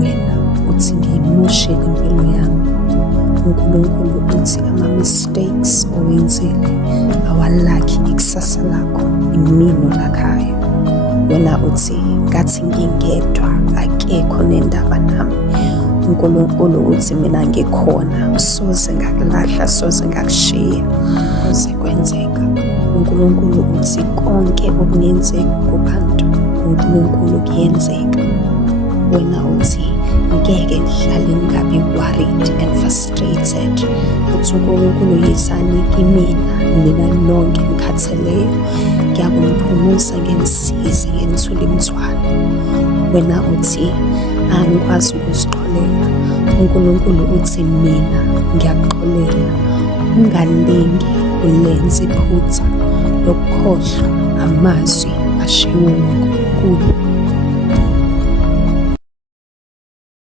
wena uthi ngiyimoshele impilo yami. uNkulunkulu uthi ama-mistakes owenzile awalakhi ikusasa lakho, imino lakhaya. Wena uthi ngathi ngingedwa akekho nendaba nami. uNkulunkulu uthi mina ngikhona, soze ngakulahla, soze ngakushiya. Kuze kwenzeka. uNkulunkulu uthi konke okungenzeka kubantu uNkulunkulu kuyenzeka. Wena uthi ngeke ngihlale ngingabi worried and frustrated. Uthi uNkulunkulu yizani mina nonke ngikhatheleyo, ngiyakumphumuza, ngenisize, ngenithule imithwalo. Wena uthi angikwazi ukuzixolela. uNkulunkulu uthi mina ngiyakuxolela. Ungalingi ulenze iphutha lokukhohlwa amazwi ashiwo uNkulunkulu.